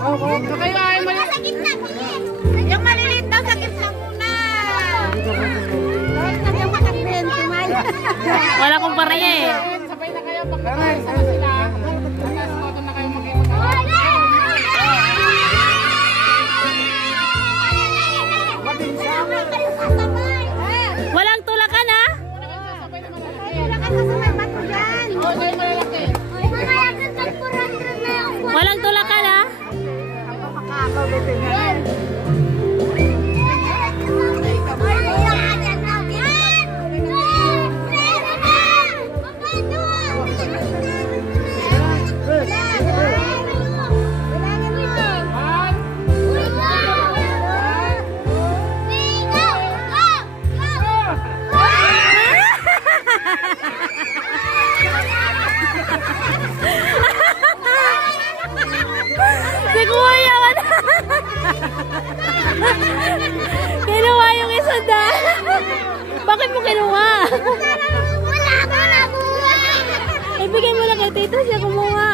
Kayo ay Sa gitna, yung maliliit daw sa gitna muna. Wala kong pareya eh. sabay na kayo. Pagkakaisa na sila. Tapos moto na kayo makikita. Walang tulakan ha? Oo, kayo malalaki. Walang tulakan ha? Si Kuya wala. Kinuha yung isa dahil. Bakit mo kinuha? Ibigay mo na kay Tito siya kumuha.